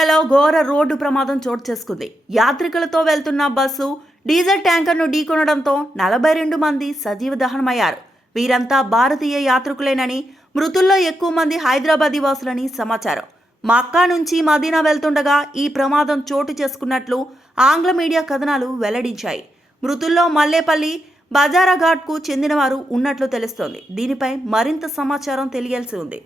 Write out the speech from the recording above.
ఇండియాలో ఘోర రోడ్డు ప్రమాదం చోటు చేసుకుంది. యాత్రికులతో వెళ్తున్న బస్సు డీజిల్ ట్యాంకర్ను ఢీకొనడంతో 42 మంది సజీవ దహనమయ్యారు. వీరంతా భారతీయ యాత్రికులేనని, మృతుల్లో ఎక్కువ మంది హైదరాబాద్ వాసులని సమాచారం. మక్కా నుంచి మదీనా వెళ్తుండగా ఈ ప్రమాదం చోటు చేసుకున్నట్లు ఆంగ్ల మీడియా కథనాలు వెల్లడించాయి. మృతుల్లో మల్లేపల్లి, బజారాఘాట్కు చెందినవారు ఉన్నట్లు తెలుస్తోంది. దీనిపై మరింత సమాచారం తెలియాల్సి ఉంది.